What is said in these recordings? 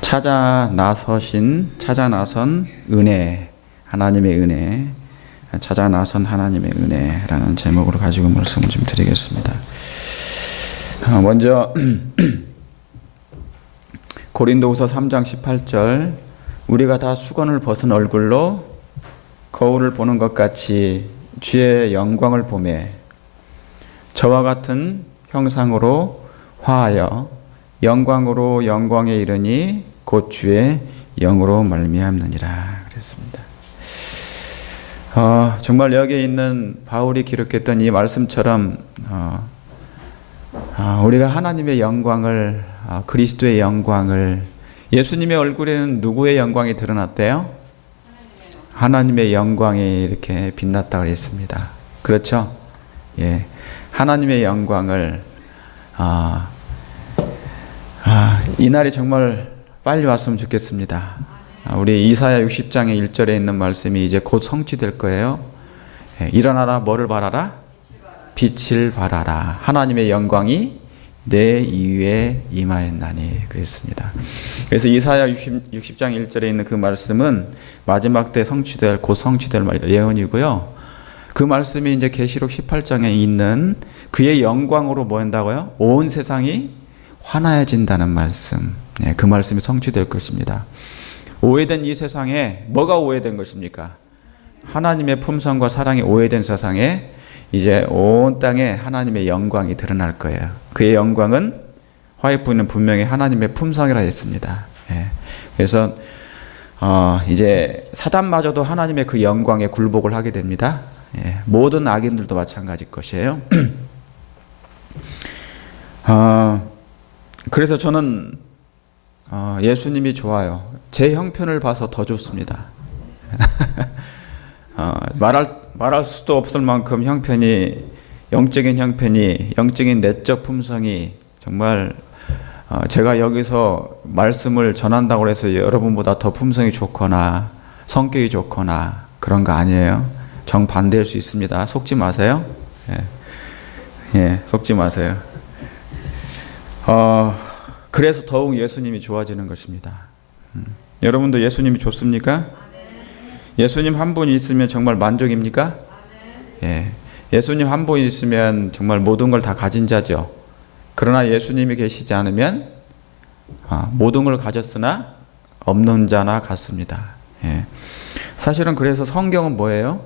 찾아 나선 은혜, 하나님의 은혜, 찾아 나선 하나님의 은혜라는 제목으로 가지고 말씀을 좀 드리겠습니다. 먼저 고린도후서 3장 18절, 우리가 다 수건을 벗은 얼굴로 거울을 보는 것 같이 주의 영광을 보매 저와 같은 형상으로 화하여 영광으로 영광에 이르니 곧 주의 영으로 말미암느니라 그랬습니다. 정말 여기에 있는 바울이 기록했던 이 말씀처럼 우리가 하나님의 영광을, 그리스도의 영광을, 예수님의 얼굴에는 누구의 영광이 드러났대요? 하나님의 영광이 이렇게 빛났다고 했습니다. 그렇죠? 예, 하나님의 영광을 이 날이 정말 빨리 왔으면 좋겠습니다. 우리 이사야 60장의 1절에 있는 말씀이 이제 곧 성취될 거예요. 예, 일어나라, 뭐를 바라라? 빛을 바라라. 하나님의 영광이 내 이위에 임하였나니 그랬습니다. 그래서 이사야 60장 1절에 있는 그 말씀은 마지막 때 곧 성취될 예언이고요. 그 말씀이 이제 계시록 18장에 있는 그의 영광으로 뭐 한다고요? 온 세상이 환하여진다는 말씀. 네, 그 말씀이 성취될 것입니다. 오해된 이 세상에 뭐가 오해된 것입니까? 하나님의 품성과 사랑이 오해된 세상에 이제 온 땅에 하나님의 영광이 드러날 거예요. 그의 영광은 화해부는 분명히 하나님의 품성이라 했습니다. 예. 그래서 이제 사단마저도 하나님의 그 영광에 굴복을 하게 됩니다. 예. 모든 악인들도 마찬가지일 것이에요. 그래서 저는 예수님이 좋아요. 제 형편을 봐서 더 좋습니다. 말할 수도 없을 만큼 영적인 형편이, 영적인 내적 품성이 정말 제가 여기서 말씀을 전한다고 해서 여러분보다 더 품성이 좋거나 성격이 좋거나 그런 거 아니에요. 정반대일 수 있습니다. 속지 마세요. 예, 속지 마세요. 그래서 더욱 예수님이 좋아지는 것입니다. 여러분도 예수님이 좋습니까? 예수님 한 분이 있으면 정말 만족입니까? 예. 예수님 한 분이 있으면 정말 모든 걸 다 가진 자죠. 그러나 예수님이 계시지 않으면 모든 걸 가졌으나 없는 자나 같습니다. 예. 사실은 그래서 성경은 뭐예요?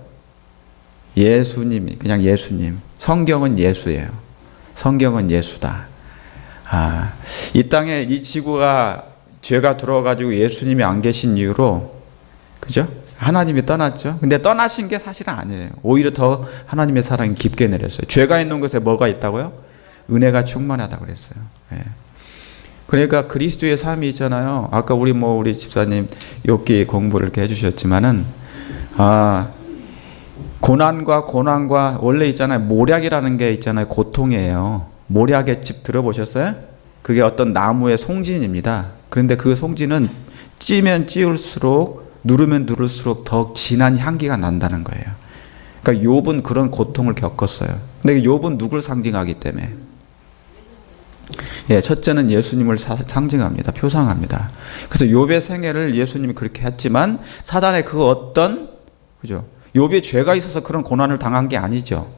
예수님이, 그냥 예수님. 성경은 예수예요. 성경은 예수다. 이 땅에 이 지구가 죄가 들어가지고 예수님이 안 계신 이유로, 그죠? 하나님이 떠났죠. 근데 떠나신 게 사실은 아니에요. 오히려 더 하나님의 사랑이 깊게 내렸어요. 죄가 있는 것에 뭐가 있다고요? 은혜가 충만하다고 그랬어요. 예. 그러니까 그리스도의 삶이 있잖아요. 아까 우리 집사님 욥기 공부를 이렇게 해주셨지만은 고난과 원래 있잖아요. 모략이라는 게 있잖아요. 고통이에요. 모략의 집 들어보셨어요? 그게 어떤 나무의 송진입니다. 그런데 그 송진은 찌면 찌울수록, 누르면 누를수록 더 진한 향기가 난다는 거예요. 그러니까 욥은 그런 고통을 겪었어요. 근데 욥은 누굴 상징하기 때문에? 예, 첫째는 예수님을 상징합니다. 표상합니다. 그래서 욥의 생애를 예수님이 그렇게 했지만 사단의 그죠? 욥이 죄가 있어서 그런 고난을 당한 게 아니죠.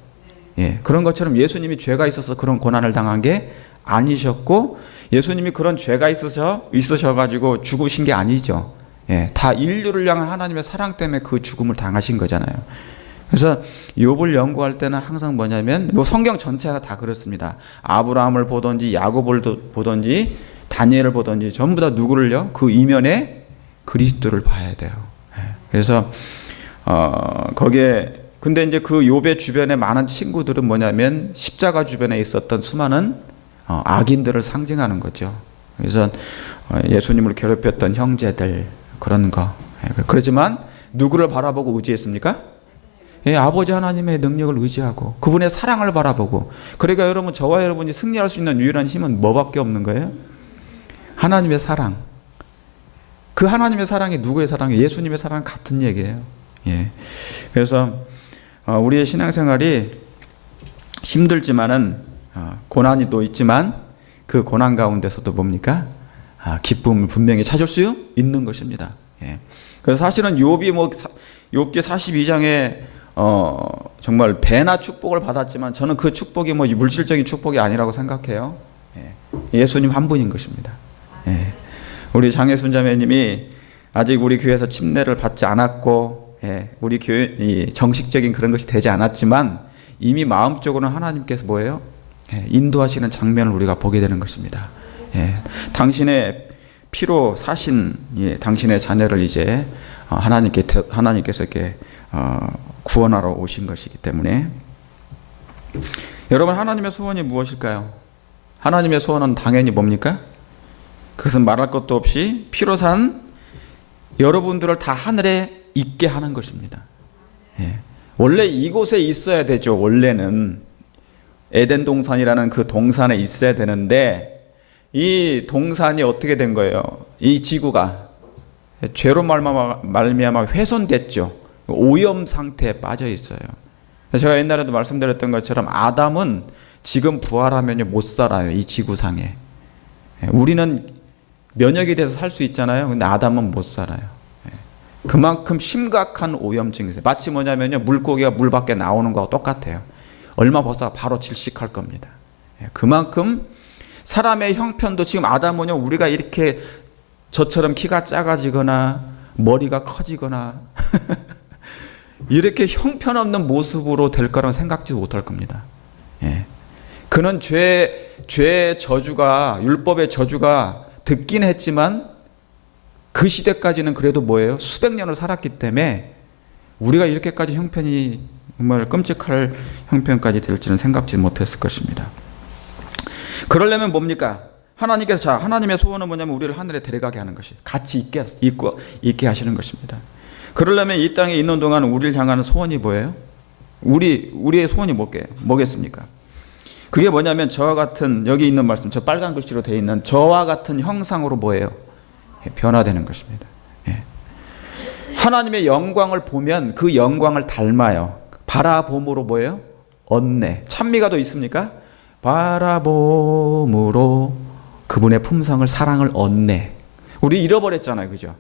예, 그런 것처럼 예수님이 죄가 있어서 그런 고난을 당한 게 아니셨고, 예수님이 그런 죄가 있으셔가지고 죽으신 게 아니죠. 예, 다 인류를 향한 하나님의 사랑 때문에 그 죽음을 당하신 거잖아요. 그래서 욥을 연구할 때는 항상 뭐냐면, 성경 전체가 다 그렇습니다. 아브라함을 보든지 야곱을 보든지 다니엘을 보든지 전부 다 누구를요? 그 이면에 그리스도를 봐야 돼요. 예, 그래서 거기에 근데 이제 그 욥의 주변에 많은 친구들은 뭐냐면 십자가 주변에 있었던 수많은 악인들을 상징하는 거죠. 그래서 예수님을 괴롭혔던 형제들, 그런 거. 그렇지만 누구를 바라보고 의지했습니까? 예, 아버지 하나님의 능력을 의지하고 그분의 사랑을 바라보고. 그러니까 여러분, 저와 여러분이 승리할 수 있는 유일한 힘은 뭐밖에 없는 거예요? 하나님의 사랑. 그 하나님의 사랑이 누구의 사랑이에요? 예수님의 사랑 같은 얘기예요. 예. 그래서 우리의 신앙생활이 힘들지만은 고난이 또 있지만 그 고난 가운데서도 뭡니까? 기쁨을 분명히 찾을 수 있는 것입니다. 예. 그래서 사실은 욥기 42장에 정말 배나 축복을 받았지만 저는 그 축복이 물질적인 축복이 아니라고 생각해요. 예. 예수님 한 분인 것입니다. 예. 우리 장혜순 자매님이 아직 우리 교회에서 침례를 받지 않았고, 예. 우리 교회 정식적인 그런 것이 되지 않았지만 이미 마음적으로는 하나님께서 뭐예요? 예. 인도하시는 장면을 우리가 보게 되는 것입니다. 예. 당신의 피로 사신 당신의 자녀를 이제 하나님께서 이렇게 구원하러 오신 것이기 때문에, 여러분, 하나님의 소원이 무엇일까요? 하나님의 소원은 당연히 뭡니까? 그것은 말할 것도 없이 피로 산 여러분들을 다 하늘에 있게 하는 것입니다. 예. 원래 이곳에 있어야 되죠. 원래는 에덴 동산이라는 그 동산에 있어야 되는데, 이 동산이 어떻게 된 거예요? 이 지구가 죄로 말미암아 훼손됐죠. 오염 상태에 빠져 있어요. 제가 옛날에도 말씀드렸던 것처럼 아담은 지금 부활하면 못 살아요. 이 지구상에. 우리는 면역이 돼서 살 수 있잖아요. 근데 아담은 못 살아요. 그만큼 심각한 오염증이 있어요. 마치 뭐냐면요, 물고기가 물 밖에 나오는 거하고 똑같아요. 얼마 벗어 바로 질식할 겁니다. 그만큼 사람의 형편도 지금 아담은요, 우리가 이렇게 저처럼 키가 작아지거나 머리가 커지거나 이렇게 형편없는 모습으로 될 거라고 생각지도 못할 겁니다. 예. 그는 죄의 저주가, 율법의 저주가 듣긴 했지만 그 시대까지는 그래도 뭐예요? 수백 년을 살았기 때문에 우리가 이렇게까지 형편이 정말 끔찍할 형편까지 될지는 생각지 못했을 것입니다. 그러려면 뭡니까? 하나님의 소원은 뭐냐면 우리를 하늘에 데려가게 하는 것이, 같이 있게 하시는 것입니다. 그러려면 이 땅에 있는 동안 우리를 향하는 소원이 뭐예요? 우리의 소원이 뭐겠습니까? 그게 뭐냐면 저와 같은, 여기 있는 말씀, 저 빨간 글씨로 되어 있는 저와 같은 형상으로 뭐예요? 변화되는 것입니다. 예. 하나님의 영광을 보면 그 영광을 닮아요. 바라봄으로 뭐예요? 얻네. 찬미가 더 있습니까? 바라봄으로 그분의 품성을, 사랑을 얻네. 우리 잃어버렸잖아요. 그죠?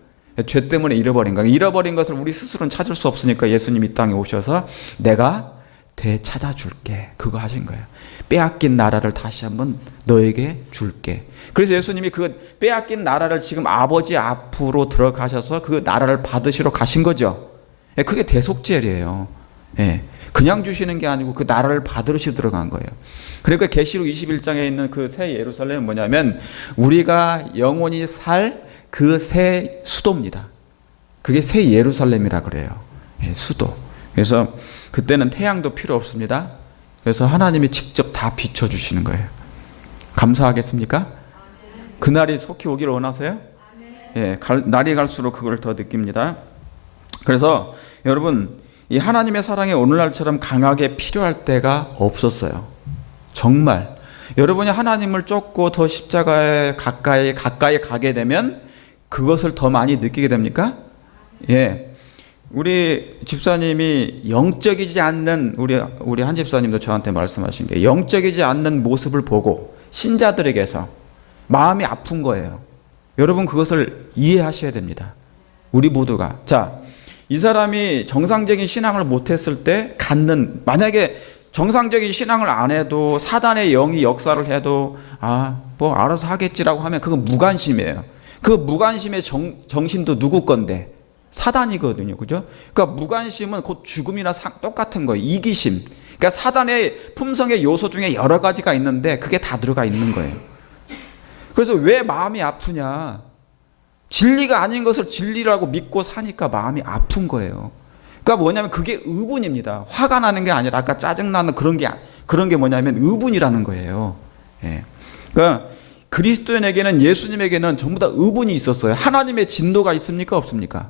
죄 때문에 잃어버린 거. 잃어버린 것을 우리 스스로는 찾을 수 없으니까 예수님 이 땅에 오셔서 내가 되찾아줄게. 그거 하신 거예요. 빼앗긴 나라를 다시 한번 너에게 줄게. 그래서 예수님이 그 빼앗긴 나라를 지금 아버지 앞으로 들어가셔서 그 나라를 받으시러 가신 거죠. 그게 대속죄예요. 그냥 주시는 게 아니고 그 나라를 받으시러 들어간 거예요. 그러니까 계시록 21장에 있는 그 새 예루살렘은 뭐냐면 우리가 영원히 살 그 새 수도입니다. 그게 새 예루살렘이라 그래요. 수도. 그래서 그때는 태양도 필요 없습니다. 그래서 하나님이 직접 다 비춰주시는 거예요. 감사하겠습니까? 그날이 속히 오기를 원하세요? 날이 갈수록 그걸 더 느낍니다. 그래서 여러분, 이 하나님의 사랑이 오늘날처럼 강하게 필요할 때가 없었어요. 정말 여러분이 하나님을 쫓고 더 십자가에 가까이 가게 되면 그것을 더 많이 느끼게 됩니까? 우리 집사님이 영적이지 않는, 우리 한 집사님도 저한테 말씀하신 게, 영적이지 않는 모습을 보고 신자들에게서 마음이 아픈 거예요. 여러분, 그것을 이해하셔야 됩니다. 우리 모두가. 자, 이 사람이 정상적인 신앙을 못했을 때 갖는, 만약에 정상적인 신앙을 안 해도 사단의 영이 역사를 해도 뭐 알아서 하겠지라고 하면 그건 무관심이에요. 그 무관심의 정신도 누구 건데? 사단이거든요. 그죠? 그러니까 무관심은 곧 죽음이나 똑같은 거예요. 이기심. 그러니까 사단의 품성의 요소 중에 여러 가지가 있는데 그게 다 들어가 있는 거예요. 그래서 왜 마음이 아프냐? 진리가 아닌 것을 진리라고 믿고 사니까 마음이 아픈 거예요. 그러니까 뭐냐면 그게 의분입니다. 화가 나는 게 아니라 아까 짜증나는 그런 게 뭐냐면 의분이라는 거예요. 그러니까 그리스도인에게는, 예수님에게는 전부 다 의분이 있었어요. 하나님의 진노가 있습니까? 없습니까?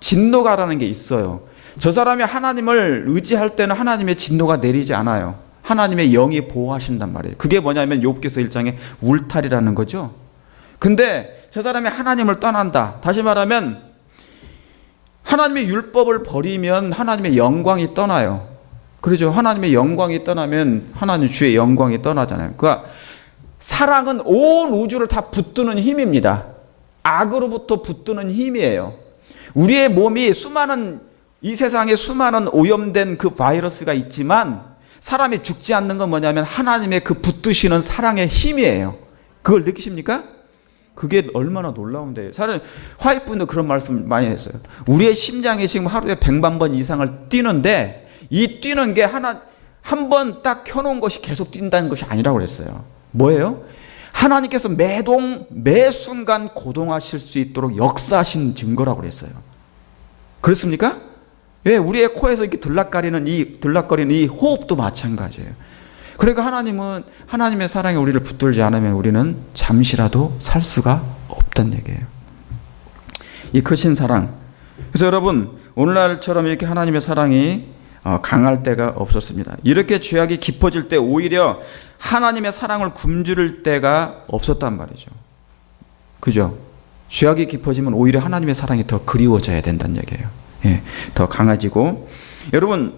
진노가라는 게 있어요. 저 사람이 하나님을 의지할 때는 하나님의 진노가 내리지 않아요. 하나님의 영이 보호하신단 말이에요. 그게 뭐냐면 욥기서 1장에 울타리라는 거죠. 근데 저 사람이 하나님을 떠난다. 다시 말하면 하나님의 율법을 버리면 하나님의 영광이 떠나요. 그렇죠? 하나님의 영광이 떠나면 하나님 주의 영광이 떠나잖아요. 그러니까 사랑은 온 우주를 다 붙드는 힘입니다. 악으로부터 붙드는 힘이에요. 우리의 몸이 이 세상에 수많은 오염된 그 바이러스가 있지만 사람이 죽지 않는 건 뭐냐면 하나님의 그 붙드시는 사랑의 힘이에요. 그걸 느끼십니까? 그게 얼마나 놀라운데요. 사실 화이트분도 그런 말씀 많이 했어요. 우리의 심장이 지금 하루에 100만 번 이상을 뛰는데 이 뛰는 게 한 번 딱 켜놓은 것이 계속 뛴다는 것이 아니라고 그랬어요. 뭐예요? 하나님께서 매 순간 고동하실 수 있도록 역사하신 증거라고 그랬어요. 그렇습니까? 왜? 우리의 코에서 이렇게 들락거리는 이 호흡도 마찬가지예요. 그러니까 하나님은 하나님의 사랑에 우리를 붙들지 않으면 우리는 잠시라도 살 수가 없다는 얘기예요. 이 크신 사랑. 그래서 여러분, 오늘날처럼 이렇게 하나님의 사랑이 강할 때가 없었습니다. 이렇게 죄악이 깊어질 때 오히려 하나님의 사랑을 굶주릴 때가 없었단 말이죠. 그죠? 죄악이 깊어지면 오히려 하나님의 사랑이 더 그리워져야 된다는 얘기예요. 예, 더 강해지고. 여러분,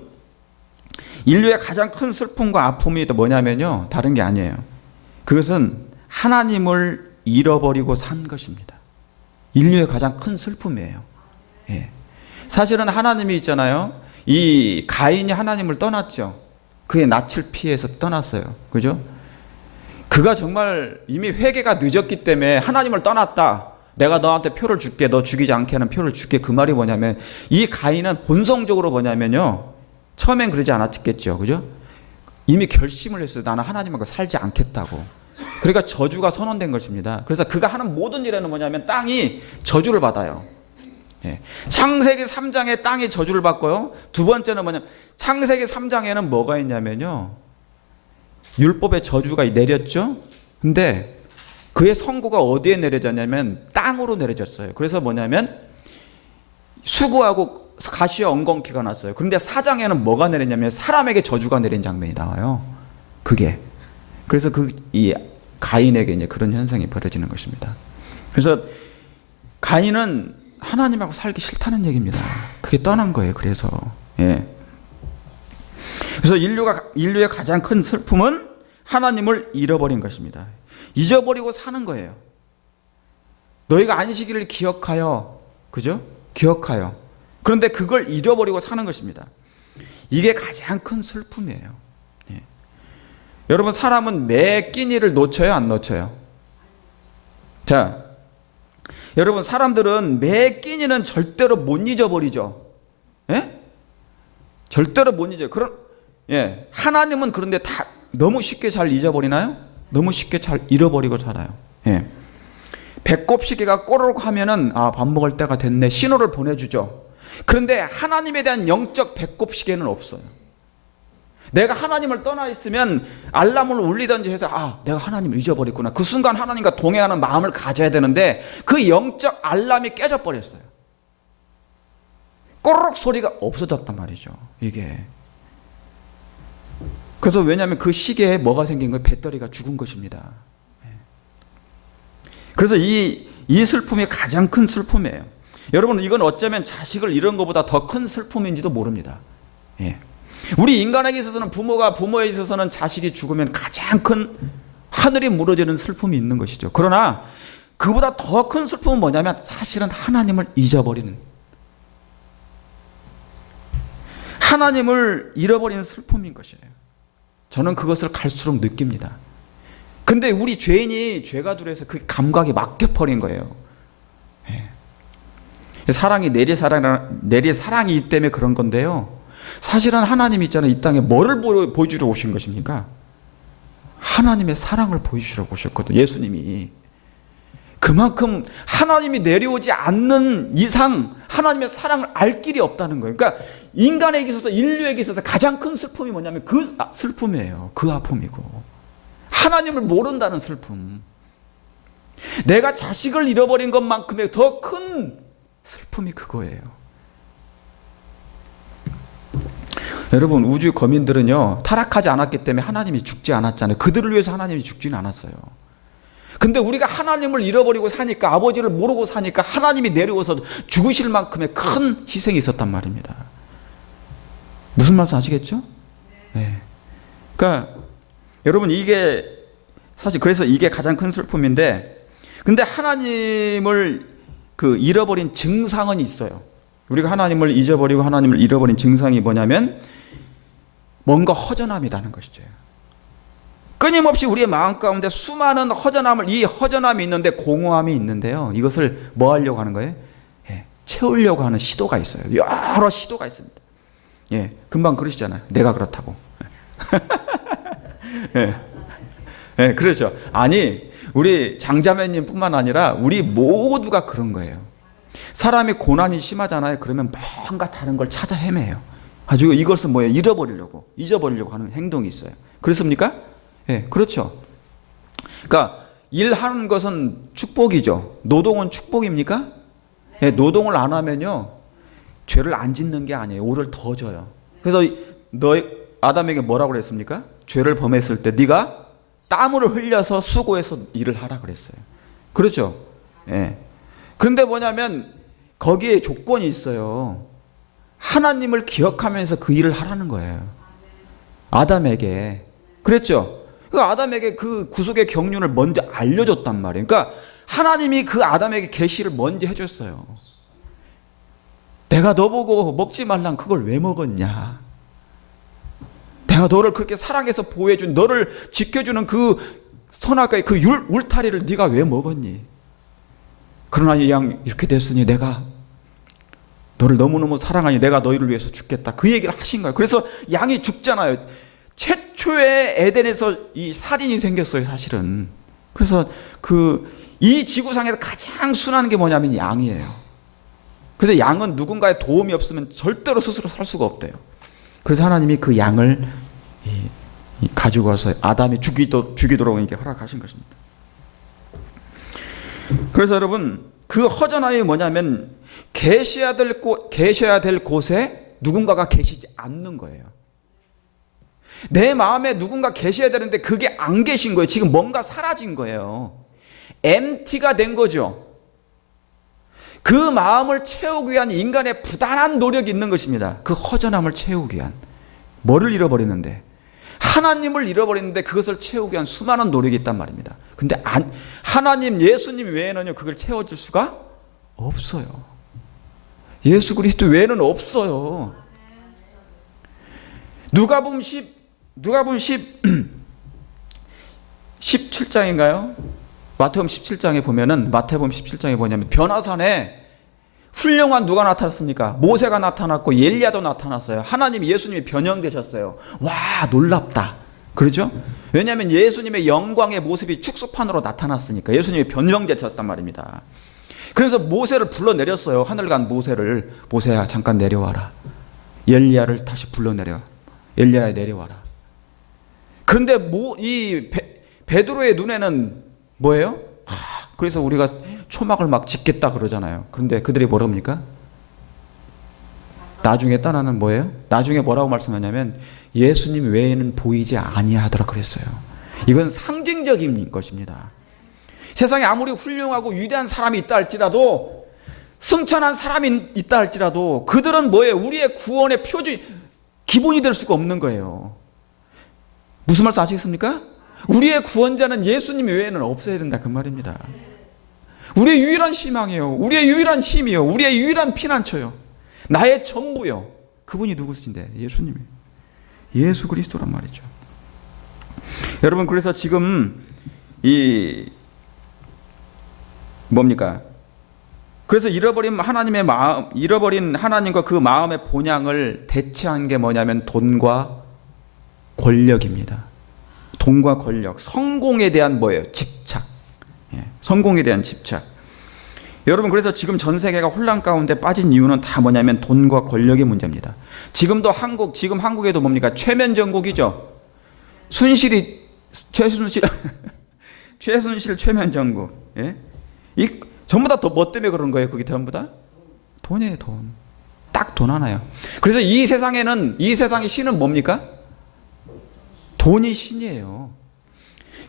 인류의 가장 큰 슬픔과 아픔이 또 뭐냐면요, 다른 게 아니에요. 그것은 하나님을 잃어버리고 산 것입니다. 인류의 가장 큰 슬픔이에요. 예. 사실은 하나님이 있잖아요. 이 가인이 하나님을 떠났죠. 그의 낯을 피해서 떠났어요. 그죠? 그가 정말 이미 회개가 늦었기 때문에 하나님을 떠났다. 내가 너한테 표를 줄게. 너 죽이지 않게 하는 표를 줄게. 그 말이 뭐냐면 이 가인은 본성적으로 뭐냐면요, 처음엔 그러지 않았겠죠. 그죠? 이미 결심을 했어요. 나는 하나님하고 살지 않겠다고. 그러니까 저주가 선언된 것입니다. 그래서 그가 하는 모든 일에는 뭐냐면 땅이 저주를 받아요. 예. 창세기 3장에 땅이 저주를 받고요. 두 번째는 뭐냐면 창세기 3장에는 뭐가 있냐면요, 율법의 저주가 내렸죠. 근데 그의 선고가 어디에 내려졌냐면 땅으로 내려졌어요. 그래서 뭐냐면 수구하고 가시와 엉겅퀴가 났어요. 그런데 4장에는 뭐가 내렸냐면 사람에게 저주가 내린 장면이 나와요. 그게. 그래서 이 가인에게 이제 그런 현상이 벌어지는 것입니다. 그래서 가인은 하나님하고 살기 싫다는 얘기입니다. 그게 떠난 거예요. 그래서. 예. 그래서 인류의 가장 큰 슬픔은 하나님을 잃어버린 것입니다. 잊어버리고 사는 거예요. 너희가 안식일을 기억하여, 그죠? 기억하여. 그런데 그걸 잃어버리고 사는 것입니다. 이게 가장 큰 슬픔이에요. 예. 여러분, 사람은 매 끼니를 놓쳐요, 안 놓쳐요? 자, 여러분, 사람들은 매 끼니는 절대로 못 잊어버리죠. 예? 절대로 못 잊어요. 예. 하나님은 그런데 다 너무 쉽게 잘 잊어버리나요? 너무 쉽게 잘 잃어버리고 살아요. 예. 배꼽 시계가 꼬르륵 하면은 밥 먹을 때가 됐네, 신호를 보내주죠. 그런데 하나님에 대한 영적 배꼽 시계는 없어요. 내가 하나님을 떠나 있으면 알람을 울리든지 해서 내가 하나님을 잊어버렸구나. 그 순간 하나님과 동행하는 마음을 가져야 되는데 그 영적 알람이 깨져버렸어요. 꼬르륵 소리가 없어졌단 말이죠. 이게. 그래서 왜냐하면 그 시계에 뭐가 생긴 거예요? 배터리가 죽은 것입니다. 그래서 이 슬픔이 가장 큰 슬픔이에요. 여러분, 이건 어쩌면 자식을 잃은 것보다 더 큰 슬픔인지도 모릅니다. 예. 우리 인간에게 있어서는 부모에 있어서는 자식이 죽으면 가장 큰 하늘이 무너지는 슬픔이 있는 것이죠. 그러나 그보다 더 큰 슬픔은 뭐냐면 사실은 하나님을 잊어버리는, 하나님을 잃어버리는 슬픔인 것이에요. 저는 그것을 갈수록 느낍니다. 근데 우리 죄인이 죄가 들어서 그 감각이 막혀버린 거예요. 예. 사랑이 내리 사랑이기 때문에 그런 건데요. 사실은 하나님이 있잖아요. 이 땅에 뭐를 보여주러 오신 것입니까? 하나님의 사랑을 보여주려고 오셨거든요. 예수님이. 그만큼 하나님이 내려오지 않는 이상 하나님의 사랑을 알 길이 없다는 거예요. 그러니까 인간에게 있어서, 인류에게 있어서 가장 큰 슬픔이 뭐냐면 그 슬픔이에요. 그 아픔이고. 하나님을 모른다는 슬픔. 내가 자식을 잃어버린 것만큼의 더 큰 슬픔이 그거예요. 여러분, 우주 거민들은요, 타락하지 않았기 때문에 하나님이 죽지 않았잖아요. 그들을 위해서 하나님이 죽지는 않았어요. 근데 우리가 하나님을 잃어버리고 사니까, 아버지를 모르고 사니까 하나님이 내려와서 죽으실 만큼의 큰 희생이 있었단 말입니다. 무슨 말씀 아시겠죠? 네. 그러니까 여러분, 이게 사실 그래서 이게 가장 큰 슬픔인데, 근데 하나님을 잃어버린 증상은 있어요. 우리가 하나님을 잊어버리고 하나님을 잃어버린 증상이 뭐냐면 뭔가 허전함이라는 것이죠. 끊임없이 우리의 마음 가운데 수많은 이 허전함이 있는데 공허함이 있는데요. 이것을 뭐 하려고 하는 거예요? 채우려고 하는 시도가 있어요. 여러 시도가 있습니다. 금방 그러시잖아요. 내가 그렇다고. 그렇죠. 아니, 우리 장자매님 뿐만 아니라 우리 모두가 그런 거예요. 사람이 고난이 심하잖아요. 그러면 뭔가 다른 걸 찾아 헤매요. 아주 이것을 뭐예요? 잊어버리려고 하는 행동이 있어요. 그렇습니까? 그렇죠. 그러니까 일하는 것은 축복이죠. 노동은 축복입니까? 노동을 안 하면요, 죄를 안 짓는 게 아니에요. 오를 더 져요. 그래서 아담에게 뭐라고 그랬습니까? 죄를 범했을 때 네가 땀을 흘려서 수고해서 일을 하라 그랬어요. 그렇죠? 그런데 뭐냐면 거기에 조건이 있어요. 하나님을 기억하면서 그 일을 하라는 거예요. 아담에게. 그랬죠? 그 아담에게 그 구속의 경륜을 먼저 알려줬단 말이에요. 그러니까 하나님이 그 아담에게 계시를 먼저 해줬어요. 내가 너 보고 먹지 말란 그걸 왜 먹었냐? 내가 너를 그렇게 사랑해서 보호해준, 너를 지켜주는 그 선악과의 그 울타리를 네가 왜 먹었니? 그러나 이 양 이렇게 됐으니 내가 너를 너무너무 사랑하니 내가 너희를 위해서 죽겠다. 그 얘기를 하신 거예요. 그래서 양이 죽잖아요. 최초의 에덴에서 이 살인이 생겼어요, 사실은. 그래서 이 지구상에서 가장 순한 게 뭐냐면 양이에요. 그래서 양은 누군가의 도움이 없으면 절대로 스스로 살 수가 없대요. 그래서 하나님이 그 양을 가지고 와서 아담이 죽이도록 이렇게 허락하신 것입니다. 그래서 여러분, 그 허전함이 뭐냐면 계셔야 될 곳에 누군가가 계시지 않는 거예요. 내 마음에 누군가 계셔야 되는데 그게 안 계신 거예요. 지금 뭔가 사라진 거예요. MT가 된 거죠. 그 마음을 채우기 위한 인간의 부단한 노력이 있는 것입니다. 그 허전함을 채우기 위한. 뭐를 잃어버리는데? 하나님을 잃어버리는데 그것을 채우기 위한 수많은 노력이 있단 말입니다. 근데 하나님, 예수님 외에는요, 그걸 채워줄 수가 없어요. 예수 그리스도 외에는 없어요. 누가복음 17장인가요? 마태복음 17장에 보면은, 마태복음 17장에 뭐냐면 변화산에 훌륭한 누가 나타났습니까? 모세가 나타났고 엘리야도 나타났어요. 하나님, 예수님이 변형되셨어요. 와, 놀랍다. 그렇죠? 왜냐하면 예수님의 영광의 모습이 축소판으로 나타났으니까. 예수님이 변형되셨단 말입니다. 그래서 모세를 불러내렸어요. 하늘 간 모세를. 모세야, 잠깐 내려와라. 엘리야를 다시 불러내려. 엘리야야, 내려와라. 그런데 베드로의 눈에는 뭐예요? 그래서 우리가 초막을 막 짓겠다 그러잖아요. 그런데 그들이 뭐랍니까? 나중에 떠나는 뭐예요? 나중에 뭐라고 말씀하냐면 예수님 외에는 보이지 아니하더라 그랬어요. 이건 상징적인 것입니다. 세상에 아무리 훌륭하고 위대한 사람이 있다 할지라도, 승천한 사람이 있다 할지라도 그들은 뭐예요? 우리의 구원의 표준, 기본이 될 수가 없는 거예요. 무슨 말씀 아시겠습니까? 우리의 구원자는 예수님 외에는 없어야 된다 그 말입니다. 우리의 유일한 희망이요, 우리의 유일한 힘이요, 우리의 유일한 피난처요, 나의 전부요. 그분이 누구신데? 예수님이에요. 예수 그리스도란 말이죠. 여러분, 그래서 지금 뭡니까? 그래서 잃어버린 하나님과 그 마음의 본향을 대체한 게 뭐냐면 돈과 권력입니다. 돈과 권력, 성공에 대한 뭐예요? 집착. 성공에 대한 집착. 여러분, 그래서 지금 전 세계가 혼란 가운데 빠진 이유는 다 뭐냐면 돈과 권력의 문제입니다. 지금도 한국에도 뭡니까? 최면정국이죠. 최순실 최면정국. 이 전부 다 뭐 때문에 그런 거예요? 그게 전부 다 돈이에요, 돈. 딱 돈 하나요. 그래서 이 세상의 신은 뭡니까? 돈이 신이에요.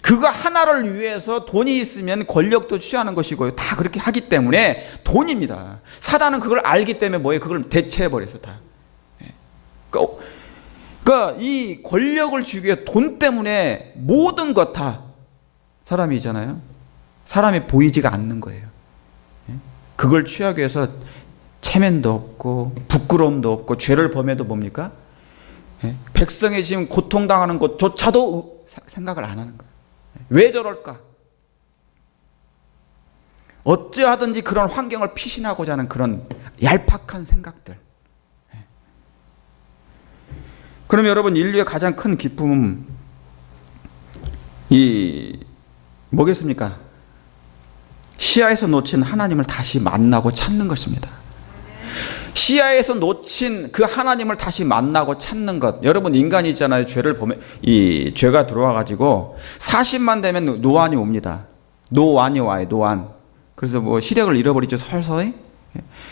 그거 하나를 위해서 돈이 있으면 권력도 취하는 것이고요. 다 그렇게 하기 때문에 돈입니다. 사단은 그걸 알기 때문에 뭐예요? 그걸 대체해버려서 다. 그러니까 이 권력을 주기 위해 돈 때문에 모든 것 다 사람이잖아요. 사람이 보이지가 않는 거예요. 그걸 취하기 위해서 체면도 없고 부끄러움도 없고 죄를 범해도 뭡니까? 백성이 지금 고통당하는 것조차도 생각을 안 하는 거예요. 왜 저럴까? 어찌하든지 그런 환경을 피신하고자 하는 그런 얄팍한 생각들. 그럼 여러분, 인류의 가장 큰 기쁨은 뭐겠습니까? 시야에서 놓친 하나님을 다시 만나고 찾는 것입니다. 시야에서 놓친 그 하나님을 다시 만나고 찾는 것. 여러분, 인간이 있잖아요. 죄가 들어와 가지고 40만 되면 노안이 옵니다. 노안이 와요. 노안. 그래서 뭐 시력을 잃어버리죠. 서서히.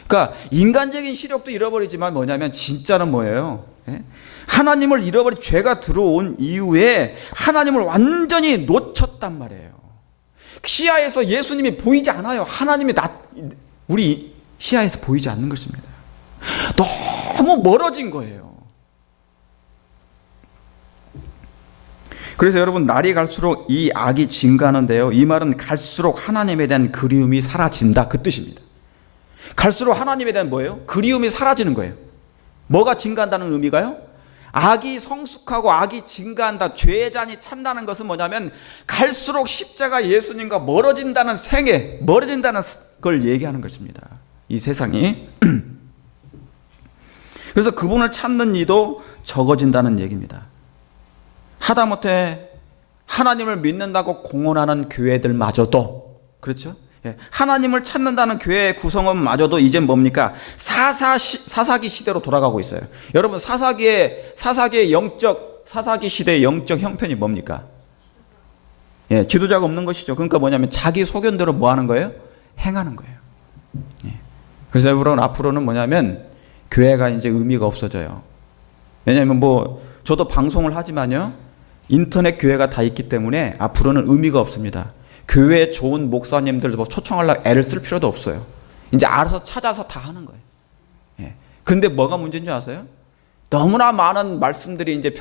그러니까 인간적인 시력도 잃어버리지만 뭐냐면 진짜는 뭐예요? 하나님을 잃어버린 죄가 들어온 이후에 하나님을 완전히 놓쳤단 말이에요. 시야에서 예수님이 보이지 않아요. 하나님이 우리 시야에서 보이지 않는 것입니다. 너무 멀어진 거예요. 그래서 여러분, 날이 갈수록 이 악이 증가하는데요, 이 말은 갈수록 하나님에 대한 그리움이 사라진다, 그 뜻입니다. 갈수록 하나님에 대한 뭐예요? 그리움이 사라지는 거예요. 뭐가 증가한다는 의미가요? 악이 성숙하고 악이 증가한다, 죄의 잔이 찬다는 것은 뭐냐면 갈수록 십자가 예수님과 멀어진다는 생애, 멀어진다는 걸 얘기하는 것입니다. 이 세상이. 그래서 그분을 찾는 이도 적어진다는 얘기입니다. 하다못해 하나님을 믿는다고 공언하는 교회들마저도, 그렇죠? 하나님을 찾는다는 교회의 구성원 마저도 이젠 뭡니까? 사사기 시대로 돌아가고 있어요. 여러분, 사사기 시대의 영적 형편이 뭡니까? 지도자가 없는 것이죠. 그러니까 뭐냐면 자기 소견대로 뭐 하는 거예요? 행하는 거예요. 그래서 여러분, 앞으로는 뭐냐면 교회가 이제 의미가 없어져요. 왜냐하면 저도 방송을 하지만요, 인터넷 교회가 다 있기 때문에 앞으로는 의미가 없습니다. 교회에 좋은 목사님들 초청하려고 애를 쓸 필요도 없어요. 이제 알아서 찾아서 다 하는 거예요. 그런데 뭐가 문제인 줄 아세요? 너무나 많은 말씀들이 이제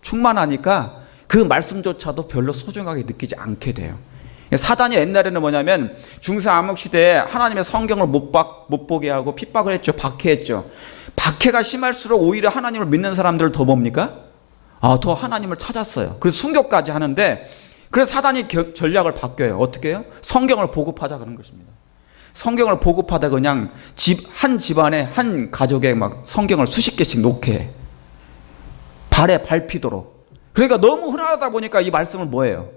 충만하니까 그 말씀조차도 별로 소중하게 느끼지 않게 돼요. 사단이 옛날에는 뭐냐면 중세 암흑 시대에 하나님의 성경을 못 보게 하고 핍박을 했죠. 박해했죠. 박해가 심할수록 오히려 하나님을 믿는 사람들을 더 뭡니까? 더 하나님을 찾았어요. 그래서 순교까지 하는데, 그래서 사단이 전략을 바뀌어요. 어떻게 해요? 성경을 보급하자 그런 것입니다. 성경을 보급하다 그냥 한 집안에, 한 가족에 막 성경을 수십 개씩 놓게 해. 발에 밟히도록. 그러니까 너무 흔하다 보니까 이 말씀을 뭐예요?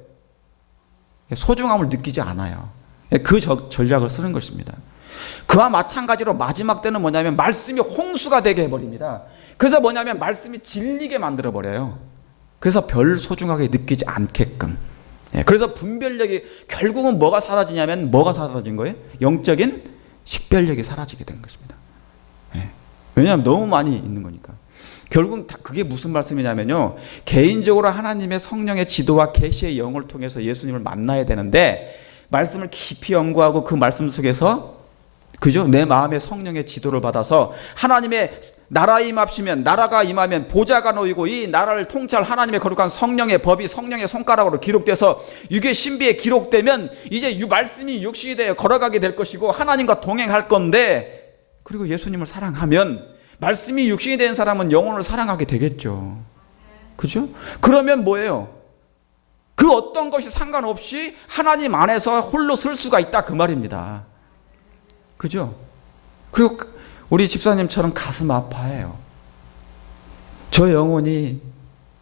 소중함을 느끼지 않아요. 그 전략을 쓰는 것입니다. 그와 마찬가지로 마지막 때는 뭐냐면 말씀이 홍수가 되게 해버립니다. 그래서 뭐냐면 말씀이 질리게 만들어버려요. 그래서 별 소중하게 느끼지 않게끔. 그래서 분별력이, 결국은 뭐가 사라지냐면 뭐가 사라진 거예요? 영적인 식별력이 사라지게 된 것입니다. 왜냐하면 너무 많이 있는 거니까. 결국 그게 무슨 말씀이냐면요, 개인적으로 하나님의 성령의 지도와 계시의 영을 통해서 예수님을 만나야 되는데, 말씀을 깊이 연구하고 그 말씀 속에서, 그죠? 내 마음의 성령의 지도를 받아서 하나님의 나라 임합시면, 나라가 임하면 보좌가 놓이고 이 나라를 통치할 하나님의 거룩한 성령의 법이 성령의 손가락으로 기록돼서 육의 신비에 기록되면 이제 말씀이 육신이 되어 걸어가게 될 것이고 하나님과 동행할 건데, 그리고 예수님을 사랑하면 말씀이 육신이 된 사람은 영혼을 사랑하게 되겠죠. 그죠? 그러면 뭐예요? 그 어떤 것이 상관없이 하나님 안에서 홀로 설 수가 있다, 그 말입니다. 그죠? 그리고 우리 집사님처럼 가슴 아파해요. 저 영혼이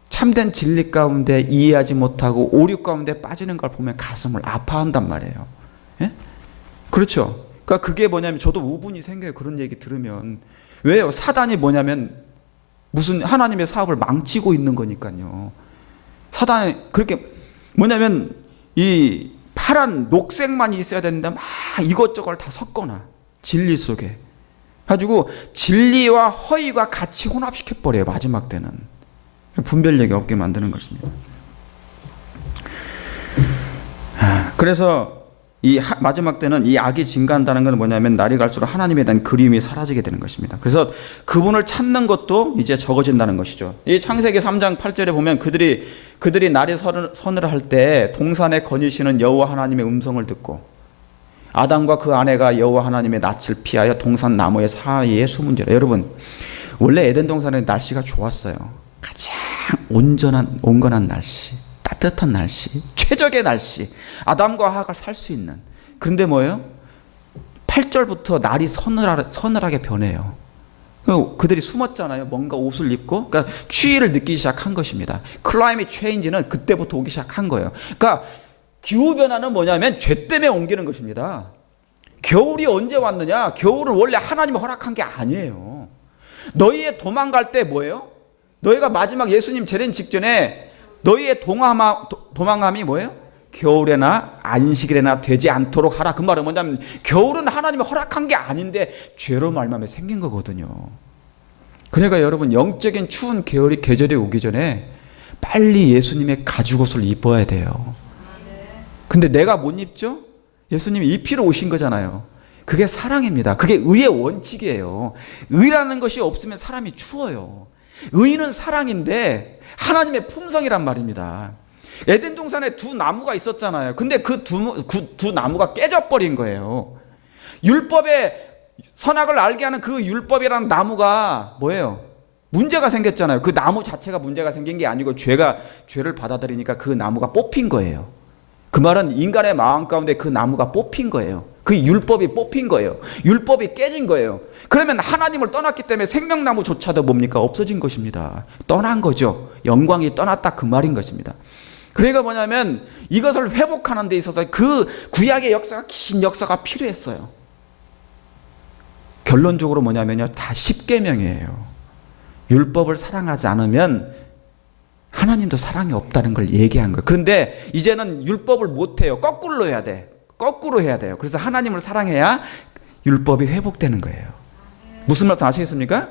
참된 진리 가운데 이해하지 못하고 오류 가운데 빠지는 걸 보면 가슴을 아파한단 말이에요. 그렇죠? 그러니까 그게 뭐냐면 저도 우분이 생겨요. 그런 얘기 들으면. 왜요? 사단이 뭐냐면 무슨 하나님의 사업을 망치고 있는 거니까요. 사단이 그렇게 뭐냐면 이 파란 녹색만 있어야 되는데 막 이것저것 다 섞거나 진리 속에 가지고 진리와 허위가 같이 혼합시켜 버려요. 마지막 때는 분별력이 없게 만드는 것입니다. 그래서 마지막 때는 이 악이 증가한다는 건 뭐냐면 날이 갈수록 하나님에 대한 그리움이 사라지게 되는 것입니다. 그래서 그분을 찾는 것도 이제 적어진다는 것이죠. 이 창세기 3장 8절에 보면 그들이 날이 서늘을 할 때 동산에 거니시는 여호와 하나님의 음성을 듣고 아담과 그 아내가 여호와 하나님의 낯을 피하여 동산 나무의 사이에 숨은지라. 여러분, 원래 에덴 동산의 날씨가 좋았어요. 가장 온건한 날씨, 따뜻한 날씨, 최적의 날씨, 아담과 하와가 살 수 있는. 그런데 뭐예요? 8절부터 날이 서늘하게 변해요. 그들이 숨었잖아요. 뭔가 옷을 입고. 그러니까 추위를 느끼기 시작한 것입니다. 클라이밋 체인지는 그때부터 오기 시작한 거예요. 그러니까 기후변화는 뭐냐면 죄 때문에 옮기는 것입니다. 겨울이 언제 왔느냐? 겨울은 원래 하나님이 허락한 게 아니에요. 너희의 도망갈 때 뭐예요? 너희가 마지막 예수님 재림 직전에 너희의 도망함이 뭐예요? 겨울에나 안식일에나 되지 않도록 하라. 그 말은 뭐냐면 겨울은 하나님이 허락한 게 아닌데 죄로 말미암아 생긴 거거든요. 그러니까 여러분, 영적인 추운 계절이 오기 전에 빨리 예수님의 가죽옷을 입어야 돼요. 근데 내가 못 입죠? 예수님이 입히러 오신 거잖아요. 그게 사랑입니다. 그게 의의 원칙이에요. 의라는 것이 없으면 사람이 추워요. 의는 사랑인데 하나님의 품성이란 말입니다. 에덴 동산에 두 나무가 있었잖아요. 근데 그 두 나무가 깨져버린 거예요. 율법의 선악을 알게 하는 그 율법이라는 나무가 뭐예요? 문제가 생겼잖아요. 그 나무 자체가 문제가 생긴 게 아니고 죄를 받아들이니까 그 나무가 뽑힌 거예요. 그 말은 인간의 마음 가운데 그 나무가 뽑힌 거예요. 그 율법이 뽑힌 거예요. 율법이 깨진 거예요. 그러면 하나님을 떠났기 때문에 생명나무조차도 뭡니까? 없어진 것입니다. 떠난 거죠. 영광이 떠났다, 그 말인 것입니다. 그러니까 뭐냐면 이것을 회복하는 데 있어서 그 구약의 역사가, 긴 역사가 필요했어요. 결론적으로 뭐냐면요, 다 십계명이에요. 율법을 사랑하지 않으면 하나님도 사랑이 없다는 걸 얘기한 거예요. 그런데 이제는 율법을 못해요. 거꾸로 해야 돼. 거꾸로 해야 돼요. 그래서 하나님을 사랑해야 율법이 회복되는 거예요. 무슨 말씀 아시겠습니까?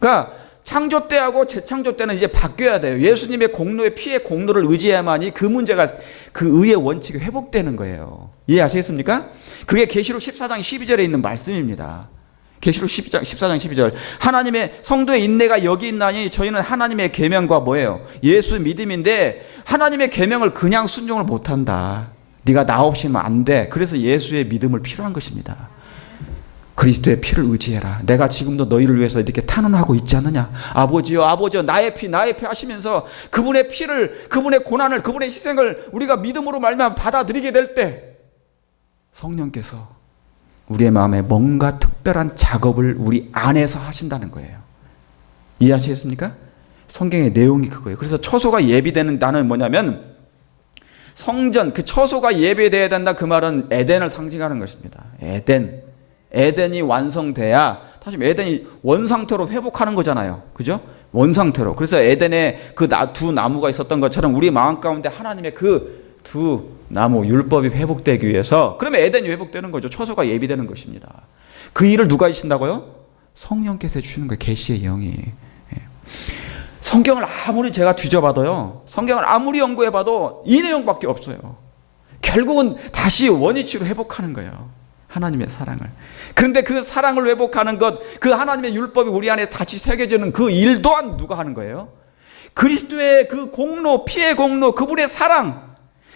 그러니까 창조 때하고 재창조 때는 이제 바뀌어야 돼요. 예수님의 공로의 피의 공로를 의지해야만이 그 문제가, 그 의의 원칙이 회복되는 거예요. 이해하시겠습니까? 그게 계시록 14장 12절에 있는 말씀입니다. 계시록 14장 12절. 하나님의 성도의 인내가 여기 있나니 저희는 하나님의 계명과 뭐예요? 예수 믿음인데 하나님의 계명을 그냥 순종을 못한다. 네가 나 없이는 안 돼. 그래서 예수의 믿음을 필요한 것입니다. 그리스도의 피를 의지해라. 내가 지금도 너희를 위해서 이렇게 탄원하고 있지 않느냐. 아버지여, 아버지여, 나의 피 하시면서 그분의 피를, 그분의 고난을, 그분의 희생을 우리가 믿음으로 말미암아 받아들이게 될 때 성령께서 우리의 마음에 뭔가 특별한 작업을 우리 안에서 하신다는 거예요. 이해하시겠습니까? 성경의 내용이 그거예요. 그래서 처소가 예비되는, 나는 뭐냐면 성전, 그 처소가 예배되어야 된다. 그 말은 에덴을 상징하는 것입니다. 에덴이 완성돼야, 다시 에덴이 원상태로 회복하는 거잖아요. 그죠? 원상태로. 그래서 에덴에 그 두 나무가 있었던 것처럼 우리 마음 가운데 하나님의 그 두 나무 율법이 회복되기 위해서, 그러면 에덴이 회복되는 거죠. 처소가 예비되는 것입니다. 그 일을 누가 하신다고요? 성령께서 해주시는 거예요. 계시의 영이. 성경을 아무리 제가 뒤져봐도요, 성경을 아무리 연구해봐도 이 내용밖에 없어요. 결국은 다시 원위치로 회복하는 거예요. 하나님의 사랑을. 그런데 그 사랑을 회복하는 것, 그 하나님의 율법이 우리 안에 다시 새겨지는 그 일 또한 누가 하는 거예요? 그리스도의 그 공로, 피의 공로, 그분의 사랑,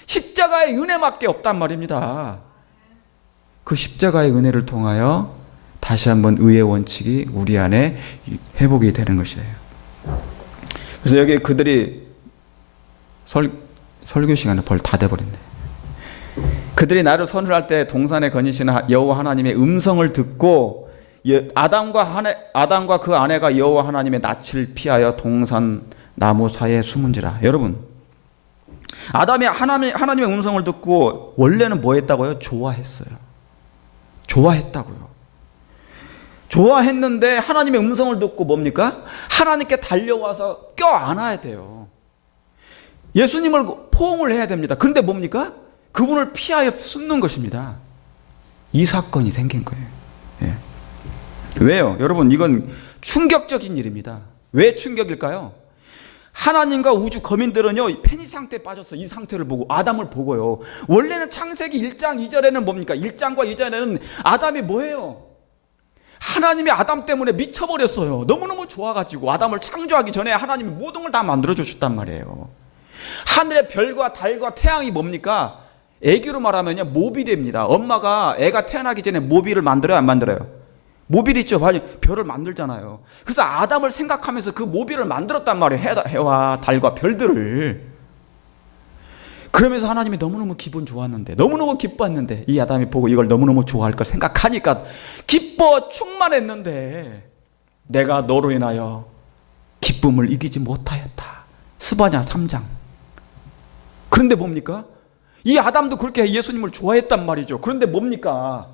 십자가의 은혜밖에 없단 말입니다. 그 십자가의 은혜를 통하여 다시 한번 의의 원칙이 우리 안에 회복이 되는 것이에요. 그래서 여기 그들이 설교 시간에 벌 다 돼버렸네. 그들이 나를 서늘할 때 동산에 거니시는 여호와 하나님의 음성을 듣고 아담과 그 아내가 여호와 하나님의 낯을 피하여 동산 나무 사이에 숨은지라. 여러분, 아담이 하나님의 음성을 듣고 원래는 뭐 했다고요? 좋아했어요. 좋아했다고요. 좋아했는데 하나님의 음성을 듣고 뭡니까? 하나님께 달려와서 껴안아야 돼요. 예수님을 포옹을 해야 됩니다. 그런데 뭡니까? 그분을 피하여 숨는 것입니다. 이 사건이 생긴 거예요. 예. 왜요? 여러분, 이건 충격적인 일입니다. 왜 충격일까요? 하나님과 우주 거민들은요 패닉 상태에 빠졌어. 이 상태를 보고 아담을 보고요. 원래는 창세기 1장 2절에는 뭡니까? 1장과 2절에는 아담이 뭐예요? 하나님이 아담 때문에 미쳐버렸어요. 너무너무 좋아가지고 아담을 창조하기 전에 하나님이 모든 걸 다 만들어 주셨단 말이에요. 하늘의 별과 달과 태양이 뭡니까? 애교로 말하면요 모빌입니다. 엄마가 애가 태어나기 전에 모빌을 만들어요, 안 만들어요? 모빌 있죠. 별을 만들잖아요. 그래서 아담을 생각하면서 그 모빌을 만들었단 말이에요. 해와 달과 별들을. 그러면서 하나님이 너무너무 기분 좋았는데, 너무너무 기뻤는데, 이 아담이 보고 이걸 너무너무 좋아할 걸 생각하니까 기뻐 충만했는데 내가 너로 인하여 기쁨을 이기지 못하였다. 스바냐 3장. 그런데 뭡니까? 이 아담도 그렇게 예수님을 좋아했단 말이죠. 그런데 뭡니까?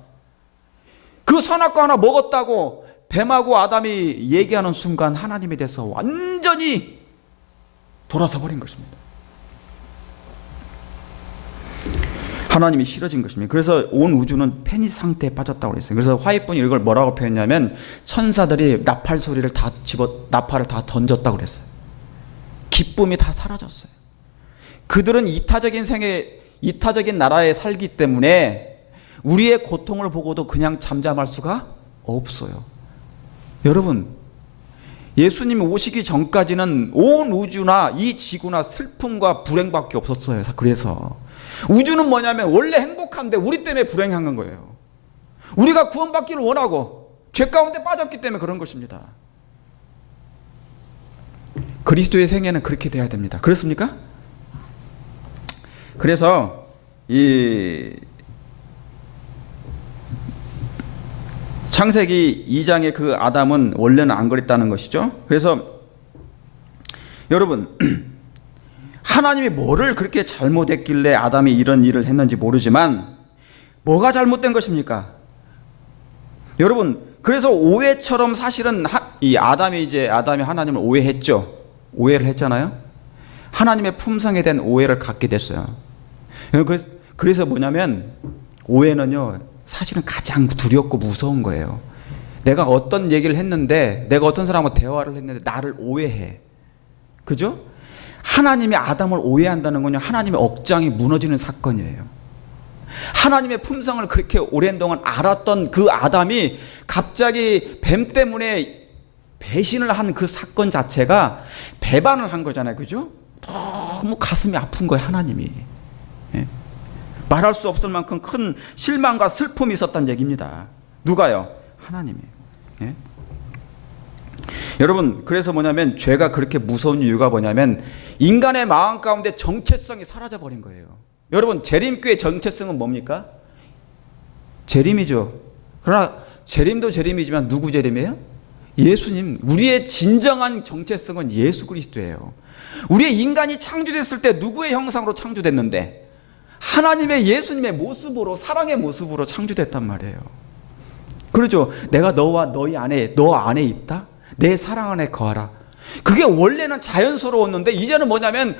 그 선악과 하나 먹었다고 뱀하고 아담이 얘기하는 순간 하나님에 대해서 완전히 돌아서 버린 것입니다. 하나님이 싫어진 것입니다. 그래서 온 우주는 패닉 상태에 빠졌다고 그랬어요. 그래서 화이트분이 이걸 뭐라고 표현했냐면 천사들이 나팔 소리를 다 나팔을 다 던졌다고 그랬어요. 기쁨이 다 사라졌어요. 그들은 이타적인 나라에 살기 때문에 우리의 고통을 보고도 그냥 잠잠할 수가 없어요. 여러분, 예수님이 오시기 전까지는 온 우주나 이 지구나 슬픔과 불행밖에 없었어요. 그래서 우주는 뭐냐면 원래 행복한데 우리 때문에 불행한 거예요. 우리가 구원받기를 원하고 죄 가운데 빠졌기 때문에 그런 것입니다. 그리스도의 생애는 그렇게 돼야 됩니다. 그렇습니까? 그래서 이 창세기 2장의 그 아담은 원래는 안 그랬다는 것이죠. 그래서 여러분, 하나님이 뭐를 그렇게 잘못했길래 아담이 이런 일을 했는지 모르지만 뭐가 잘못된 것입니까? 여러분, 그래서 오해처럼 사실은 이 아담이 하나님을 오해했죠. 오해를 했잖아요. 하나님의 품성에 대한 오해를 갖게 됐어요. 그래서 뭐냐면 오해는요 사실은 가장 두렵고 무서운 거예요. 내가 어떤 얘기를 했는데, 내가 어떤 사람과 대화를 했는데 나를 오해해. 그죠? 하나님이 아담을 오해한다는 건요 하나님의 억장이 무너지는 사건이에요. 하나님의 품성을 그렇게 오랜 동안 알았던 그 아담이 갑자기 뱀 때문에 배신을 한 그 사건 자체가 배반을 한 거잖아요. 그죠? 너무 가슴이 아픈 거예요. 하나님이. 예? 말할 수 없을 만큼 큰 실망과 슬픔이 있었다는 얘기입니다. 누가요? 하나님이에요. 예? 여러분, 그래서 뭐냐면 죄가 그렇게 무서운 이유가 뭐냐면 인간의 마음 가운데 정체성이 사라져 버린 거예요. 여러분, 재림교의 정체성은 뭡니까? 재림이죠. 그러나 재림도 재림이지만 누구 재림이에요? 예수님. 우리의 진정한 정체성은 예수 그리스도예요. 우리의 인간이 창조됐을 때 누구의 형상으로 창조됐는데? 하나님의 예수님의 모습으로, 사랑의 모습으로 창조됐단 말이에요. 그러죠. 내가 너와 너희 안에, 너 안에 있다? 내 사랑 안에 거하라. 그게 원래는 자연스러웠는데 이제는 뭐냐면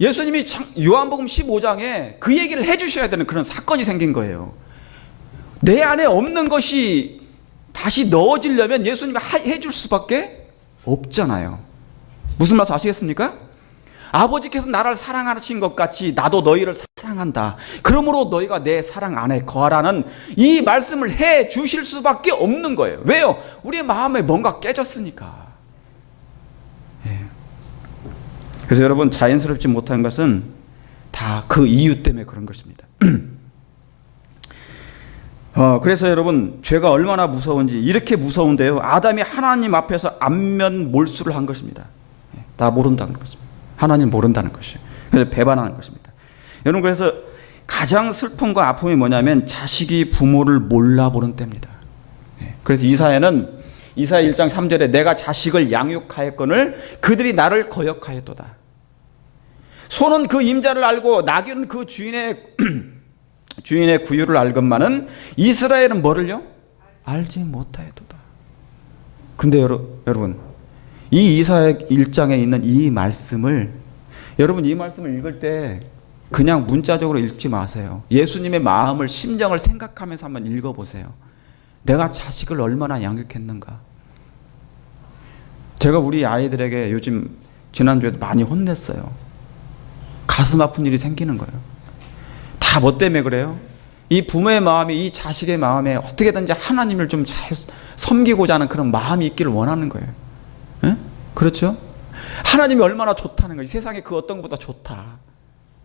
예수님이 요한복음 15장에 그 얘기를 해주셔야 되는 그런 사건이 생긴 거예요. 내 안에 없는 것이 다시 넣어지려면 예수님이 해줄 수밖에 없잖아요. 무슨 말씀 아시겠습니까? 아버지께서 나를 사랑하신 것 같이 나도 너희를 사랑한다. 그러므로 너희가 내 사랑 안에 거하라는 이 말씀을 해 주실 수밖에 없는 거예요. 왜요? 우리의 마음에 뭔가 깨졌으니까. 예. 그래서 여러분, 자연스럽지 못한 것은 다 그 이유 때문에 그런 것입니다. 그래서 여러분, 죄가 얼마나 무서운지, 이렇게 무서운데요, 아담이 하나님 앞에서 안면 몰수를 한 것입니다. 다 모른다는 것입니다. 하나님 모른다는 것이에요. 그래서 배반하는 것입니다. 여러분, 그래서 가장 슬픔과 아픔이 뭐냐면 자식이 부모를 몰라보는 때입니다. 그래서 이사야는 이사야 1장 3절에 내가 자식을 양육하였거늘 그들이 나를 거역하였도다. 소는 그 임자를 알고 나귀는 그 주인의 구유를 알건만은 이스라엘은 뭐를요? 알지 못하였도다. 그런데 여러분, 이 이사야 1장에 있는 이 말씀을, 여러분 이 말씀을 읽을 때 그냥 문자적으로 읽지 마세요. 예수님의 마음을, 심정을 생각하면서 한번 읽어보세요. 내가 자식을 얼마나 양육했는가. 제가 우리 아이들에게 요즘 지난주에도 많이 혼냈어요. 가슴 아픈 일이 생기는 거예요. 다 뭐 때문에 그래요? 이 부모의 마음이 이 자식의 마음에 어떻게든지 하나님을 좀 잘 섬기고자 하는 그런 마음이 있기를 원하는 거예요. 에? 그렇죠? 하나님이 얼마나 좋다는 거예요. 이 세상에 그 어떤 것보다 좋다.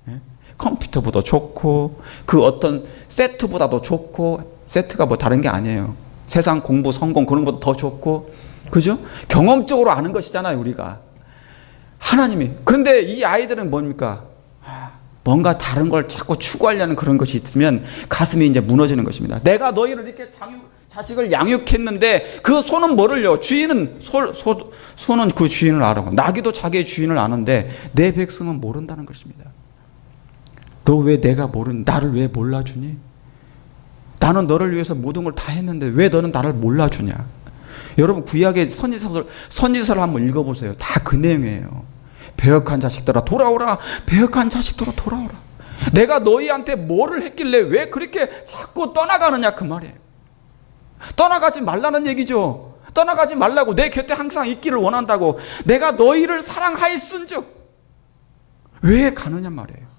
에? 컴퓨터보다 좋고 그 어떤 세트보다도 좋고, 세트가 뭐 다른 게 아니에요. 세상 공부 성공 그런 것보다 더 좋고, 그죠? 경험적으로 아는 것이잖아요, 우리가. 하나님이. 그런데 이 아이들은 뭡니까? 뭔가 다른 걸 자꾸 추구하려는 그런 것이 있으면 가슴이 이제 무너지는 것입니다. 내가 너희를 이렇게 자식을 양육했는데 그 소는 뭐를요? 주인은 소는 그 주인을 알아. 나귀도 자기의 주인을 아는데 내 백성은 모른다는 것입니다. 너 왜 나를 왜 몰라주니? 나는 너를 위해서 모든 걸 다 했는데 왜 너는 나를 몰라주냐? 여러분 구약의 선지서를 한번 읽어보세요. 다 그 내용이에요. 배역한 자식들아 돌아오라. 배역한 자식들아 돌아오라. 내가 너희한테 뭐를 했길래 왜 그렇게 자꾸 떠나가느냐 그 말이에요. 떠나가지 말라는 얘기죠. 떠나가지 말라고, 내 곁에 항상 있기를 원한다고. 내가 너희를 사랑하였은즉 왜 가느냐 말이에요.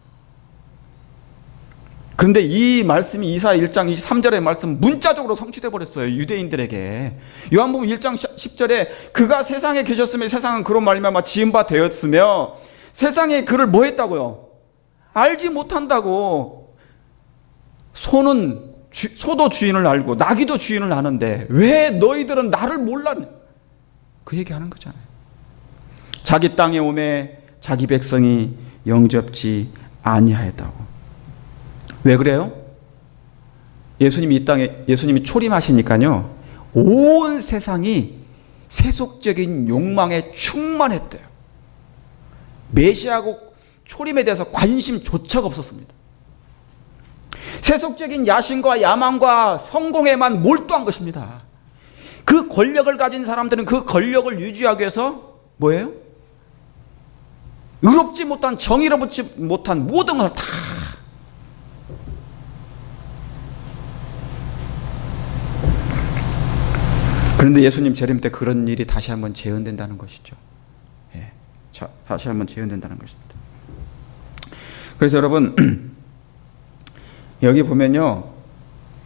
그런데 이 말씀이 이사 1장 23절의 말씀 문자적으로 성취되어 버렸어요. 유대인들에게. 요한복음 1장 10절에 그가 세상에 계셨으며 세상은 그로 말미암아 지은 바 되었으며 세상에 그를 뭐 했다고요? 알지 못한다고. 소도 주인을 알고 나귀도 주인을 아는데 왜 너희들은 나를 몰랐냐? 그 얘기하는 거잖아요. 자기 땅에 오매 자기 백성이 영접지 아니하였다고. 왜 그래요? 예수님이 이 땅에, 예수님이 초림하시니까요, 온 세상이 세속적인 욕망에 충만했대요. 메시아고 초림에 대해서 관심조차가 없었습니다. 세속적인 야심과 야망과 성공에만 몰두한 것입니다. 그 권력을 가진 사람들은 그 권력을 유지하기 위해서 뭐예요? 의롭지 못한, 정의롭지 못한 모든 것을 다. 그런데 예수님 재림 때 그런 일이 다시 한번 재현된다는 것이죠. 예. 자, 다시 한번 재현된다는 것입니다. 그래서 여러분 여기 보면요,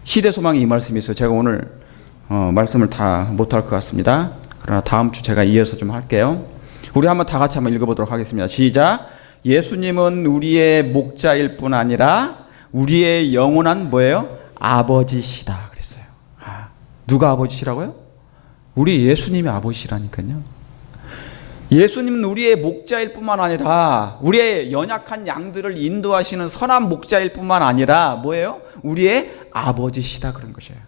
시대 소망이 이 말씀이 있어요. 제가 오늘 말씀을 다 못할 것 같습니다. 그러나 다음 주 제가 이어서 좀 할게요. 우리 한번 다 같이 한번 읽어보도록 하겠습니다. 시작. 예수님은 우리의 목자일 뿐 아니라 우리의 영원한 뭐예요? 아버지시다 그랬어요. 누가 아버지시라고요? 우리 예수님이 아버지시라니까요. 예수님은 우리의 목자일 뿐만 아니라 우리의 연약한 양들을 인도하시는 선한 목자일 뿐만 아니라 뭐예요? 우리의 아버지시다 그런 것이에요.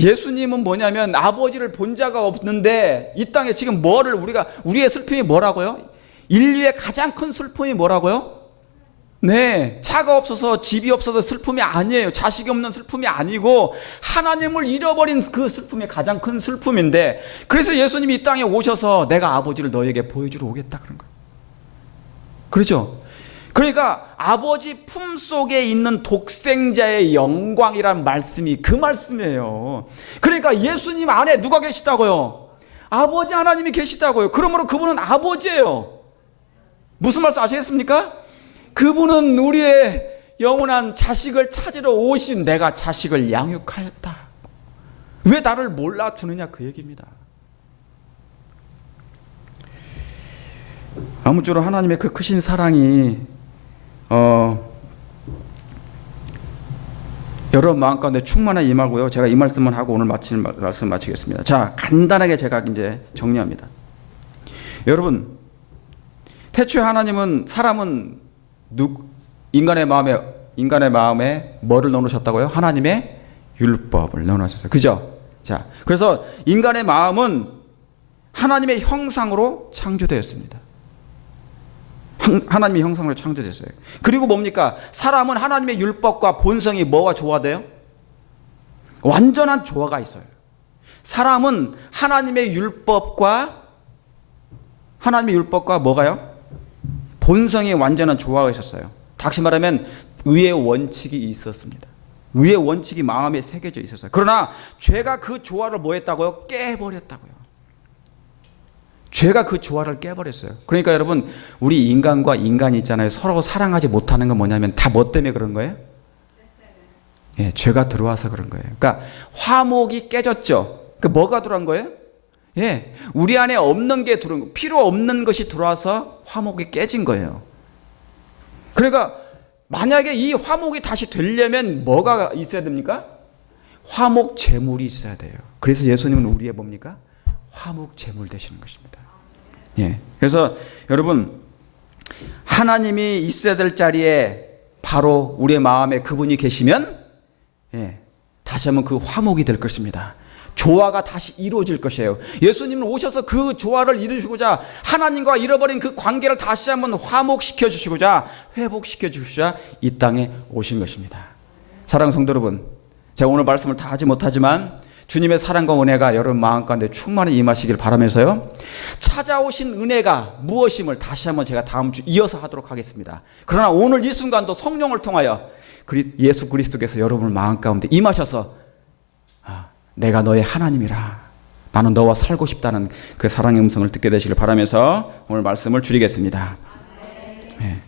예수님은 뭐냐면 아버지를 본 자가 없는데 이 땅에 지금 우리의 슬픔이 뭐라고요? 인류의 가장 큰 슬픔이 뭐라고요? 네, 차가 없어서 집이 없어서 슬픔이 아니에요. 자식이 없는 슬픔이 아니고 하나님을 잃어버린 그 슬픔이 가장 큰 슬픔인데, 그래서 예수님이 이 땅에 오셔서 내가 아버지를 너에게 보여주러 오겠다 그런 거예요. 그렇죠? 그러니까 아버지 품속에 있는 독생자의 영광이란 말씀이 그 말씀이에요. 그러니까 예수님 안에 누가 계시다고요? 아버지 하나님이 계시다고요. 그러므로 그분은 아버지예요. 무슨 말씀 아시겠습니까? 그분은 우리의 영원한 자식을 찾으러 오신, 내가 자식을 양육하였다. 왜 나를 몰라주느냐 그 얘기입니다. 아무쪼록 하나님의 그 크신 사랑이 여러 마음 가운데 충만하게 임하고요. 제가 이 말씀만 하고 오늘 말씀 마치겠습니다. 자, 간단하게 제가 이제 정리합니다. 여러분, 태초에 하나님은 인간의 마음에 뭐를 넣어놓으셨다고요? 하나님의 율법을 넣어놓으셨어요. 그죠? 자, 그래서 인간의 마음은 하나님의 형상으로 창조되었습니다. 하나님의 형상으로 창조됐어요. 그리고 뭡니까? 사람은 하나님의 율법과 본성이 뭐와 조화돼요? 완전한 조화가 있어요. 사람은 하나님의 율법과 뭐가요? 본성이 완전한 조화가 있었어요. 다시 말하면 의의 원칙이 있었습니다. 의의 원칙이 마음에 새겨져 있었어요. 그러나 죄가 그 조화를 뭐 했다고요? 깨버렸다고요. 죄가 그 조화를 깨버렸어요. 그러니까 여러분, 우리 인간과 인간이 있잖아요. 서로 사랑하지 못하는 건 뭐냐면 다 뭐 때문에 그런 거예요? 예, 죄가 들어와서 그런 거예요. 그러니까 화목이 깨졌죠. 그 뭐가 들어온 거예요? 예, 우리 안에 없는 게 들어온 거, 필요 없는 것이 들어와서 화목이 깨진 거예요. 그러니까 만약에 이 화목이 다시 되려면 뭐가 있어야 됩니까? 화목 제물이 있어야 돼요. 그래서 예수님은 우리의 뭡니까? 화목 제물 되시는 것입니다. 예. 그래서 여러분, 하나님이 있어야 될 자리에 바로 우리의 마음에 그분이 계시면, 예, 다시 한번 그 화목이 될 것입니다. 조화가 다시 이루어질 것이에요. 예수님은 오셔서 그 조화를 이루시고자, 하나님과 잃어버린 그 관계를 다시 한번 화목시켜 주시고자, 회복시켜 주시고자 이 땅에 오신 것입니다. 사랑하는 성도 여러분, 제가 오늘 말씀을 다 하지 못하지만 주님의 사랑과 은혜가 여러분 마음 가운데 충만히 임하시길 바라면서요, 찾아오신 은혜가 무엇임을 다시 한번 제가 다음 주 이어서 하도록 하겠습니다. 그러나 오늘 이 순간도 성령을 통하여 예수 그리스도께서 여러분을 마음 가운데 임하셔서, 내가 너의 하나님이라, 나는 너와 살고 싶다는 그 사랑의 음성을 듣게 되시길 바라면서 오늘 말씀을 줄이겠습니다. 네.